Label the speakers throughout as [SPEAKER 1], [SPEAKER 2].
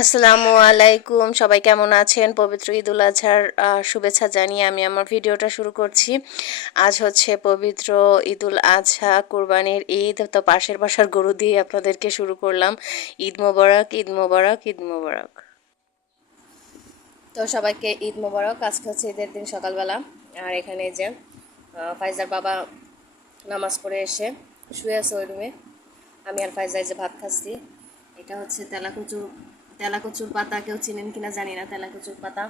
[SPEAKER 1] আসসালামু আলাইকুম। সবাই কেমন আছেন? পবিত্র ঈদুল আজহার শুভেচ্ছা জানিয়ে আমি আমার ভিডিওটা শুরু করছি। আজ হচ্ছে পবিত্র ঈদুল আজহা, কোরবানির ঈদ। তো পাশের বাসার গরু দিয়ে আপনাদেরকে শুরু করলাম। ঈদ মোবারক ঈদ মোবারক ঈদ মোবারক। তো সবাইকে ঈদ মোবারক। আজকে হচ্ছে ঈদের দিন সকালবেলা। আর এখানে যে ফাইজার বাবা নামাজ পড়ে এসে শুয়ে আছে ওই রুমে। আমি আর ফাইজাই যে ভাত খাচ্ছি, এটা হচ্ছে তেলাকুচু তেলাকুচুর পাতা কেউ চিনেন কিনা জানি না তেলাকুচুর পাতা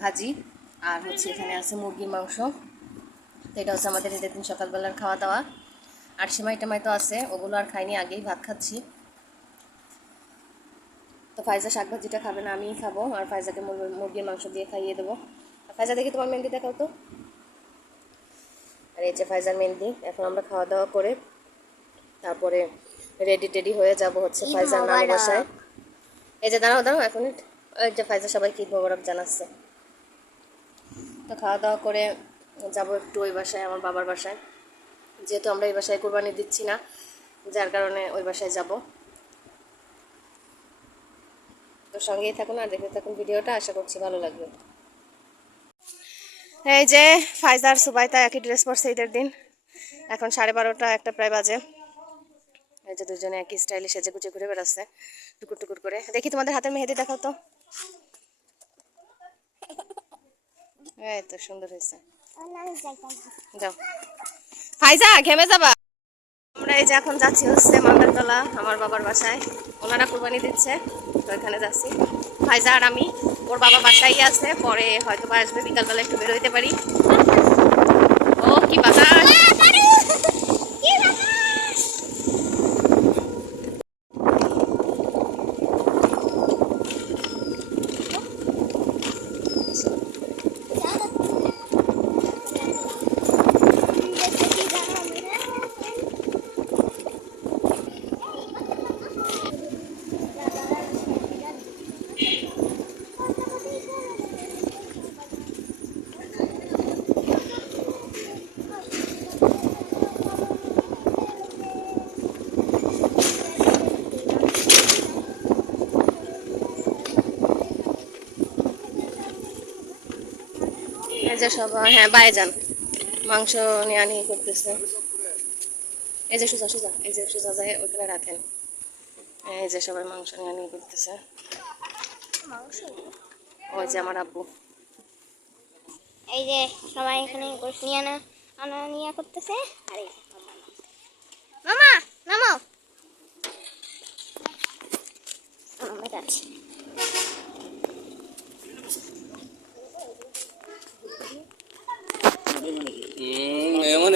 [SPEAKER 1] ভাজি আর হচ্ছে এখানে আছে মুরগির মাংস। তো এটা হচ্ছে আমাদের ঈদের দিন সকালবেলার খাওয়া দাওয়া আর সেমাই টেমাই তো আছে ওগুলো আর খাইনি আগেই ভাত খাচ্ছি। তো ফাইজা শাক ভাজিটা খাবে না আমিই খাব আর ফাইজাকে মুরগির মাংস দিয়ে খাইয়ে দেবো। আর ফাইজা দেখি তোমার মেহেন্দি দেখাও তো। আর এই যে ফাইজার মেহেন্দি এখন আমরা খাওয়া দাওয়া করে তারপরে রেডি টেডি হয়ে যাব হচ্ছে ফাইজার নানু
[SPEAKER 2] মোবারক।
[SPEAKER 1] বাসায়। এই যে দাঁড়াও দাঁড়াও এখন ওই যে ফাইজা সবাইকে ঈদ মোবারক জানাচ্ছে। তো খাওয়া দাওয়া করে যাব একটু ওই বাসায়, আমার বাবার বাসায়। যেহেতু আমরা এই বাসায় কোরবানি দিচ্ছি না, যার কারণে ওই বাসায় যাব। তো সঙ্গেই থাকুন আর দেখতে থাকুন ভিডিওটা, আশা করছি ভালো লাগবে। এই যে ফাইজার, সুবাইতা একই ড্রেস পরছে ঈদের দিন। এখন সাড়ে বারোটা, একটা প্রায় বাজে। যে দুজনে একই স্টাইলে সেজে গুজে ঘুরে বেড়াচ্ছে, টুকুর টুকুর করে। দেখি তোমাদের হাতের মেহেদি দেখাও তো। সুন্দর হয়েছে। যাও। ফাইজা, ঘেমে যাবা? আমরা এই যে এখন যাচ্ছি হচ্ছে মান্দারতলা, আমার বাবার বাসায়। ওনারা কুরবানি দিচ্ছে, তো এখানে যাচ্ছি। ফাইজা আর আমি, ওর বাবা বাসায় আছে, পরে হয়তো বা আসবে, বিকালবেলা একটু বেরোইতে পারি। ও কি বাতাস? যে সবাই হ্যাঁ বাইরে যান মাংস নিয়ে করতেছে। এই যে সুজা সুজা, এই যে সুজা যায় ওখানে রাখেন। এই যে সবাই মাংস নিয়ে আনি করতেছে। ওই যে আমার আব্বু।
[SPEAKER 2] এই যে সবাই এখানে গোশ নিয়ে আনা আনা, নিয়ে করতেছে। আর মামা। নামো। যাচ্ছি।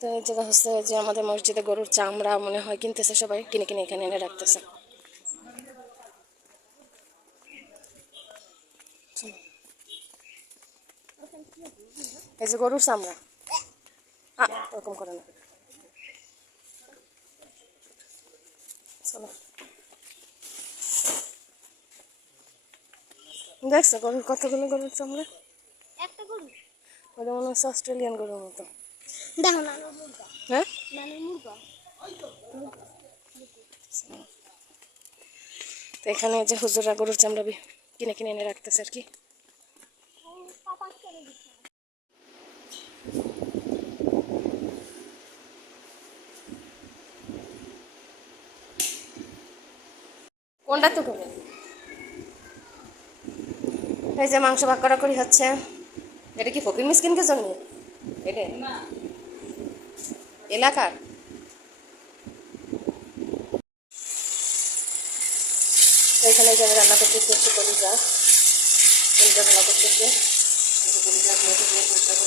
[SPEAKER 1] তো এই জায়গা হচ্ছে যে আমাদের মসজিদে গরুর চামড়া মনে হয় কিনতেছে সবাই কিনে কিনে এখানে এনে রাখতেছে। এই যে গরুর চামড়া। ওরকম করে না। চলো। দেখছ গরুর কতগুলো গরুর চামড়া?
[SPEAKER 2] একটা গরু।
[SPEAKER 1] ওটা মনে হচ্ছে অস্ট্রেলিয়ান গরুর মতো।
[SPEAKER 2] দেখো
[SPEAKER 1] হ্যাঁ? তো এখানে যে হুজুরা গরুর চামড়াবি কিনে কিনে এনে রাখতেছে আর কি। কোনটা তো এই যে মাংস ভাগ করা করি হচ্ছে। এটা কি ফকির মিসকিনকে জন্য? এটা? এলাকার। এখানে আমি রান্না করতেছি একটু কলিজা। কলিজা ভালো করতেছি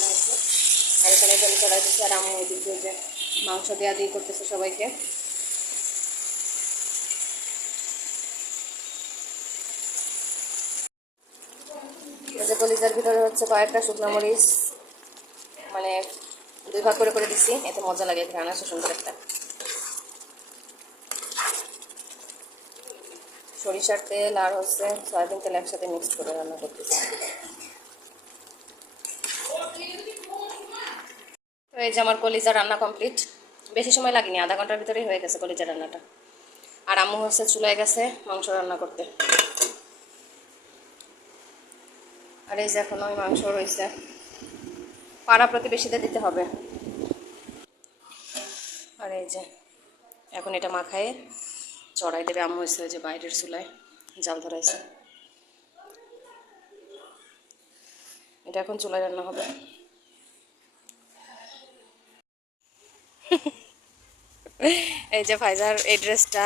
[SPEAKER 1] নিচ্ছি। আর এখানে আমি চড়াই আর দিয়ে যে মাংস দেওয়া দিয়ে করতেছে সবাইকে। কলিজার ভিতরে হচ্ছে কয়েকটা শুকনো মরিচ মানে দুই ভাগ করে করে দিছি, এতে মজা লাগে, ঘ্রাণ আসে সুন্দর একটা। সরিষার তেল আর হচ্ছে সয়াবিন তেল একসাথে মিক্স করে রান্না করতেছি। এই যে আমার কলিজা রান্না কমপ্লিট বেশি সময় লাগেনি, আধা ঘণ্টার ভিতরেই হয়ে গেছে কলিজা রান্নাটা। আর আম্মু হচ্ছে চুলায় গেছে মাংস রান্না করতে। আর এই যে এখন ওই মাংস রয়েছে। পাড়া প্রতিবেশীদের দিতে হবে। আর এই যে, এখন এটা মাখায়ে চড়াই দেবে আম্মু হয়েছে যে বাইরের চুলায় জাল ধরাইছে। এটা এখন চুলায় রান্না হবে। এই যে ফাইজার এই ড্রেসটা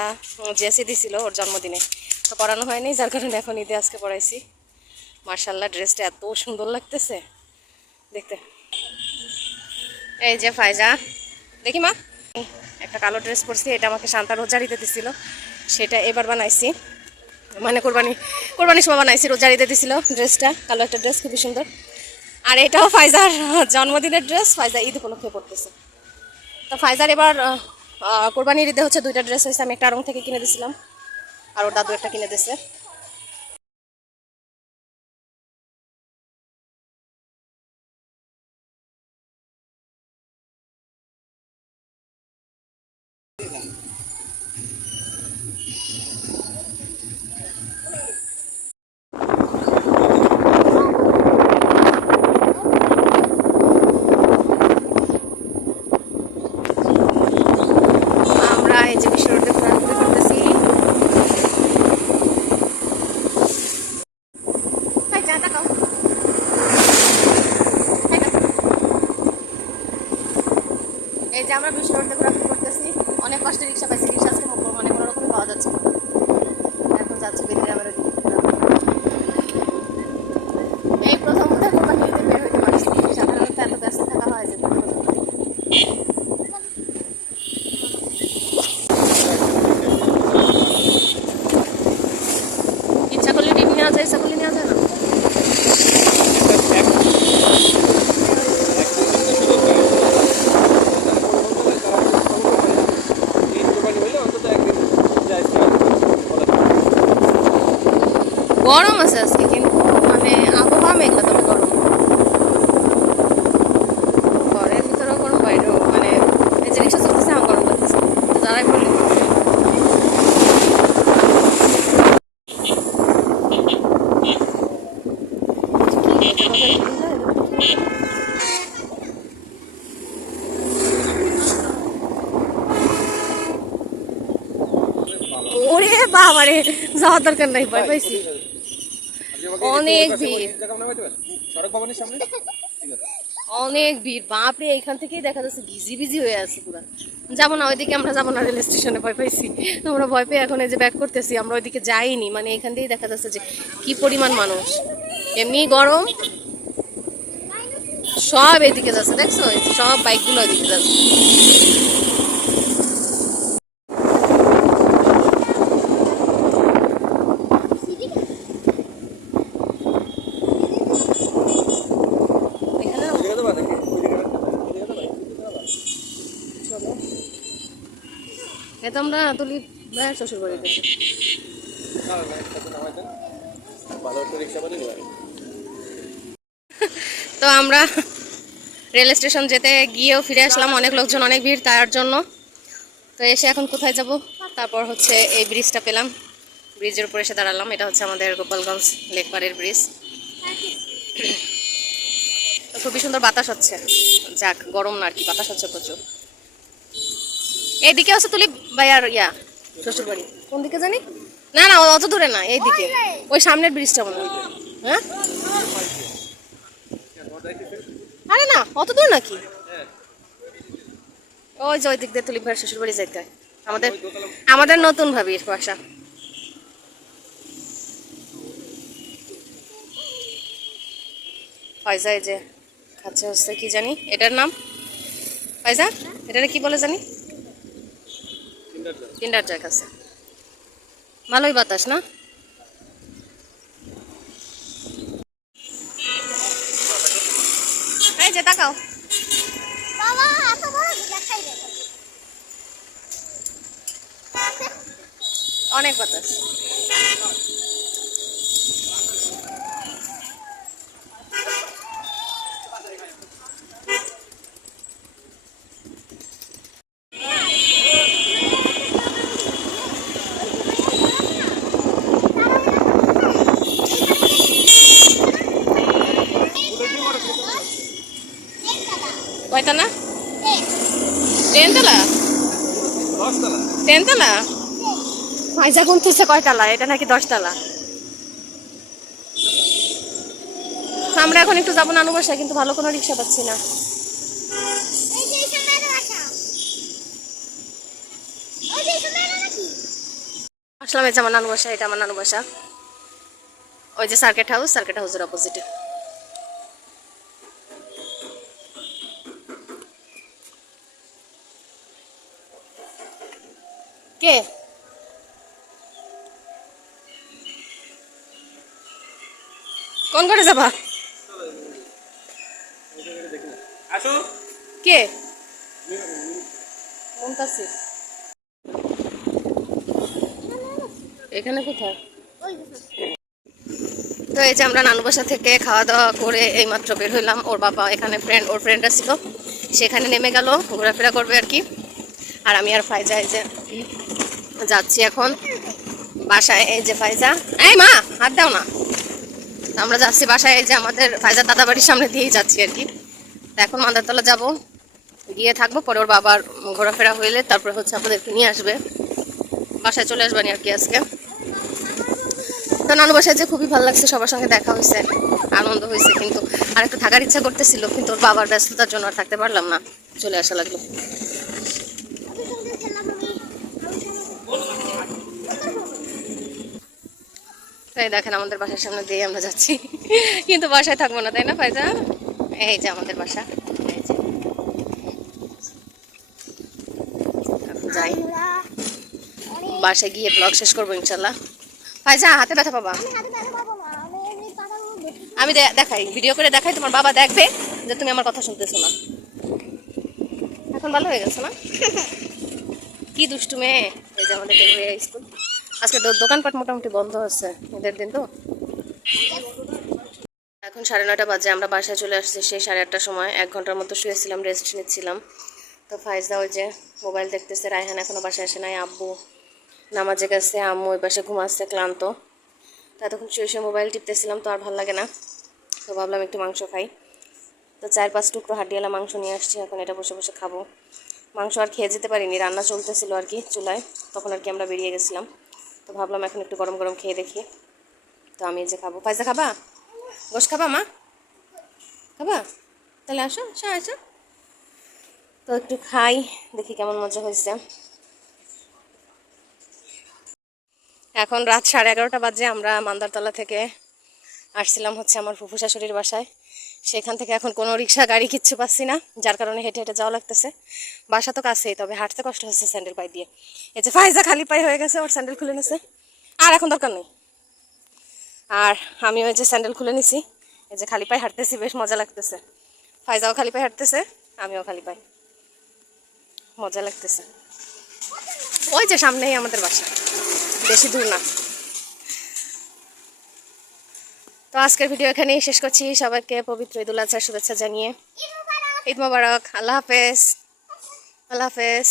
[SPEAKER 1] জেসি দিছিল ওর জন্মদিনে। তো পরানো হয়নি, যার কারণে এখন ঈদে আজকে পরাইছি। মার্শাল্লাহ, ড্রেসটা এত সুন্দর লাগতেছে। দেখতে। এই যে ফাইজা, দেখি মা। একটা কালো ড্রেস পরছি, এটা আমাকে শান্তা রোজারিতে দিছিল, সেটা এবার বানাইছি। মানে কোরবানি, কোরবানির সময় বানাইছি, রোজারিতে দিছিল ড্রেসটা কালো একটা ড্রেস খুবই সুন্দর। আর এটাও ফাইজার জন্মদিনের ড্রেস ফাইজা ঈদ উপলক্ষে পড়তেছে তো ফাইজার এবার কোরবানির ঈদে হচ্ছে দুইটা ড্রেস হয়েছে, আমি একটা আড়ং থেকে কিনে দিয়েছিলাম আর ওর দাদু একটা কিনে দিয়েছে আমরা এই যে বিশ্ব রোডে ঘোরাঘুরি করতেছি হাই, চা তাকাও। হাই, গা। এই যে আমরা রোডে ঘোরাঘুরি করতেছি, অনেক কষ্টে রিক্সা পাইছি, রিক্সা আজকে মানে কোনো রকম পাওয়া যাচ্ছে না। এখন যাচ্ছি বেরিয়ে আমার ওদিকে এই প্রথম বোধহয় কোরবানি ঈদে বের হইতে পারছি সাধারণত এত ব্যস্ত থাকা হয় যে ইচ্ছা করলে টিভি নেওয়া যায় ইচ্ছা করলে নেওয়া যায় না গরম আছে আজকে কিন্তু মানে আবহাওয়া মেঘলা তবে গরম ঘরের ভিতরেও গরম বাইরেও মানে এই যে রিক্সা চলতেছে আমার গরম লাগতেছে তো যারাই বলি ওরে বাবারে যাওয়ার দরকার নাই, ভয় পাইছি। অনেক ভিড়। অনেক ভিড়। বাপরে এখান থেকেই দেখা যাচ্ছে ভিজি ভিজি হয়ে আছে পুরো। যাব না, ওইদিকে আমরা যাব না রেল স্টেশনে, ভয় পাইছি। আমরা ভয় পেয়ে এখন এই যে ব্যাক করতেছি, আমরা ওইদিকে যাইনি। মানে এখান থেকেই দেখা যাচ্ছে যে কি পরিমাণ মানুষ। এমনি গরম। সব এদিকে যাচ্ছে, দেখছ? সব বাইকগুলো এদিকে যাচ্ছে এখানে চলো। এ তো আমরা তুলি শ্বশুর তো আমরা রেল স্টেশন যেতে গিয়েও ফিরে আসলাম, অনেক লোকজন, অনেক ভিড় তার জন্য। তো এসে এখন কোথায় যাব? তারপর হচ্ছে এই ব্রিজটা পেলাম। ব্রিজের উপর এসে দাঁড়ালাম। এটা হচ্ছে আমাদের গোপালগঞ্জ লেকপাড়ের ব্রিজ তো খুবই সুন্দর বাতাস হচ্ছে। যাক, গরম না আর কি, বাতাস হচ্ছে প্রচুর। এইদিকে হচ্ছে তুলি ভাইয়ার ইয়া শ্বশুর বাড়ি কোন দিকে জানি? না না, অত দূরে না, এইদিকে। ওই সামনের ব্রিজটা মনে হ্যাঁ। আরে না, অত দূর নাকি? ওই যে ওই দিক দিয়ে তুলিপ ভাইয়ের শ্বশুর বাড়ি যাইতে হয়। আমাদের আমাদের নতুন ভাবির বাসা। পয়সা এই যে, খাচ্ছে হচ্ছে কি জানি? এটার নাম? পয়সা এটারে কি বলে জানি? তিনটার জায়গ আছে। ভালোই বাতাস না? এই যে তাকাও। অনেক বাতাস। টেনতলা ফাইজা গুনতেছে কয়তলা? এটা নাকি দশতলা? আমরা এখন একটু যাব নানু বাসায় কিন্তু ভালো কোনো রিক্সা পাচ্ছি না। আসলাম এই যে আমার নানু বাসা এটা আমার নানু বাসা। ওই যে সার্কেট হাউস সার্কেট হাউসের অপোজিটে কে? কোন করে যাবা?
[SPEAKER 3] আসো।
[SPEAKER 1] কে? মুমতাসির এখানে কোথায়? তো এই যে আমরা নানু বাসা থেকে খাওয়া দাওয়া করে এইমাত্র বের হইলাম। ওর বাবা এখানে ফ্রেন্ড ওর ফ্রেন্ড ছিল। সেখানে নেমে গেল ঘোরাফেরা করবে আর কি। আর আমি আর ফাইজা এই যে যাচ্ছি এখন বাসায়, এই যে ফাইজা। এই মা, হাত দাও না। আমরা যাচ্ছি বাসায়, এই যে আমাদের ফাইজার দাদা বাড়ির সামনে দিয়েই যাচ্ছি আর কি। এখন মান্দারতলা যাব, গিয়ে থাকব, পরে ওর বাবার ঘোরাফেরা হইলে তারপরে হচ্ছে আমাদেরকে নিয়ে আসবে। বাসায় চলে আসবানি আর কি আজকে। তো নানু বাসায় যে খুবই ভালো লাগছে, সবার সঙ্গে দেখা হয়েছে আনন্দ হয়েছে কিন্তু। আর একটু থাকার ইচ্ছা করতেছিল, কিন্তু ওর বাবার ব্যস্ততার জন্য আর থাকতে পারলাম না। চলে আসা লাগল
[SPEAKER 2] আমি সুন্দর খেললাম আমি
[SPEAKER 1] তাই দেখেন, আমাদের বাসার সামনে দিয়ে আমরা যাচ্ছি। কিন্তু বাসায় থাকব না, তাই না, ফাইজা? এই যে আমাদের বাসা। যাই। বাসায় গিয়ে ব্লগ শেষ করব, ইনশাল্লাহ। ফাইজা, হাতে ব্যথা পাবা?
[SPEAKER 2] আমি
[SPEAKER 1] দেখাই ভিডিও করে দেখাই, তোমার বাবা দেখবে যে তুমি আমার কথা শুনতেছো না। এখন ভালো হয়ে গেছে না? কি দুষ্টু মেয়ে। আমাদের স্কুল। আজকে দোকানপাট মোটামুটি বন্ধ আছে ঈদের দিন তো। এখন সাড়ে নয়টা বাজে, আমরা বাসায় চলে আসছি সেই সাড়ে আটটার সময়। এক ঘণ্টার মতো শুয়েছিলাম রেস্ট নিচ্ছিলাম। তো ফাইজদা ওই যে মোবাইল দেখতেছে, রায়হান এখনও বাসায় আসে নাই, আব্বু নামাজে গেছে, আম্মু ওই পাশে ঘুমাচ্ছে, ক্লান্ত। তো এতক্ষণ শুয়ে শুয়ে মোবাইল টিপতেছিলাম, তো আর ভালো লাগে না। তো ভাবলাম একটু মাংস খাই। তো চার পাঁচ টুকরো হাড্ডিওয়ালা মাংস নিয়ে আসছি, এখন এটা বসে বসে খাব। মাংস আর খেয়ে যেতে পারিনি, রান্না চলতেছিল আর কি চুলায়, তখন আর কি আমরা বেরিয়ে গেছিলাম। তো ভাবলাম এখন একটু গরম গরম খেয়ে দেখি। তো আমি যে খাব। ফাইজা খাবা? গোশ খাবা মা? খাবা? তাহলে আসো আসো আসো। তো একটু খাই, দেখি কেমন মজা হয়েছে। এখন রাত সাড়ে এগারোটা বাজে, আমরা মান্দারতলা থেকে আসছিলাম হচ্ছে আমার ফুফু শাশুড়ির বাসায়। সেখান থেকে এখন কোনো রিক্সা, গাড়ি কিচ্ছু পাচ্ছি না, যার কারণে হেঁটে হেঁটে যাওয়া লাগতেছে। বাসা তো কাছেই, তবে হাঁটতে কষ্ট হচ্ছে স্যান্ডেল পায়ে দিয়ে। এই যে ফাইজা খালি পায়ে হয়ে গেছে, ওর স্যান্ডেল খুলে নিছে। আর এখন দরকার নেই। আর আমি ওই যে স্যান্ডেল খুলে নিছি, এই যে খালি পায়ে হাঁটতেছি, বেশ মজা লাগতেছে। ফাইজাও খালি পায়ে হাঁটতেছে, আমিও খালি পায়ে। মজা লাগতেছে। ওই যে সামনেই আমাদের বাসা। বেশি দূর না। তো আজকের ভিডিও এখানেই শেষ করছি। সবাইকে পবিত্র ঈদুল আজহার শুভেচ্ছা জানিয়ে। ঈদ মোবারক। আল্লাহ হাফেজ। আল্লাহ হাফেজ।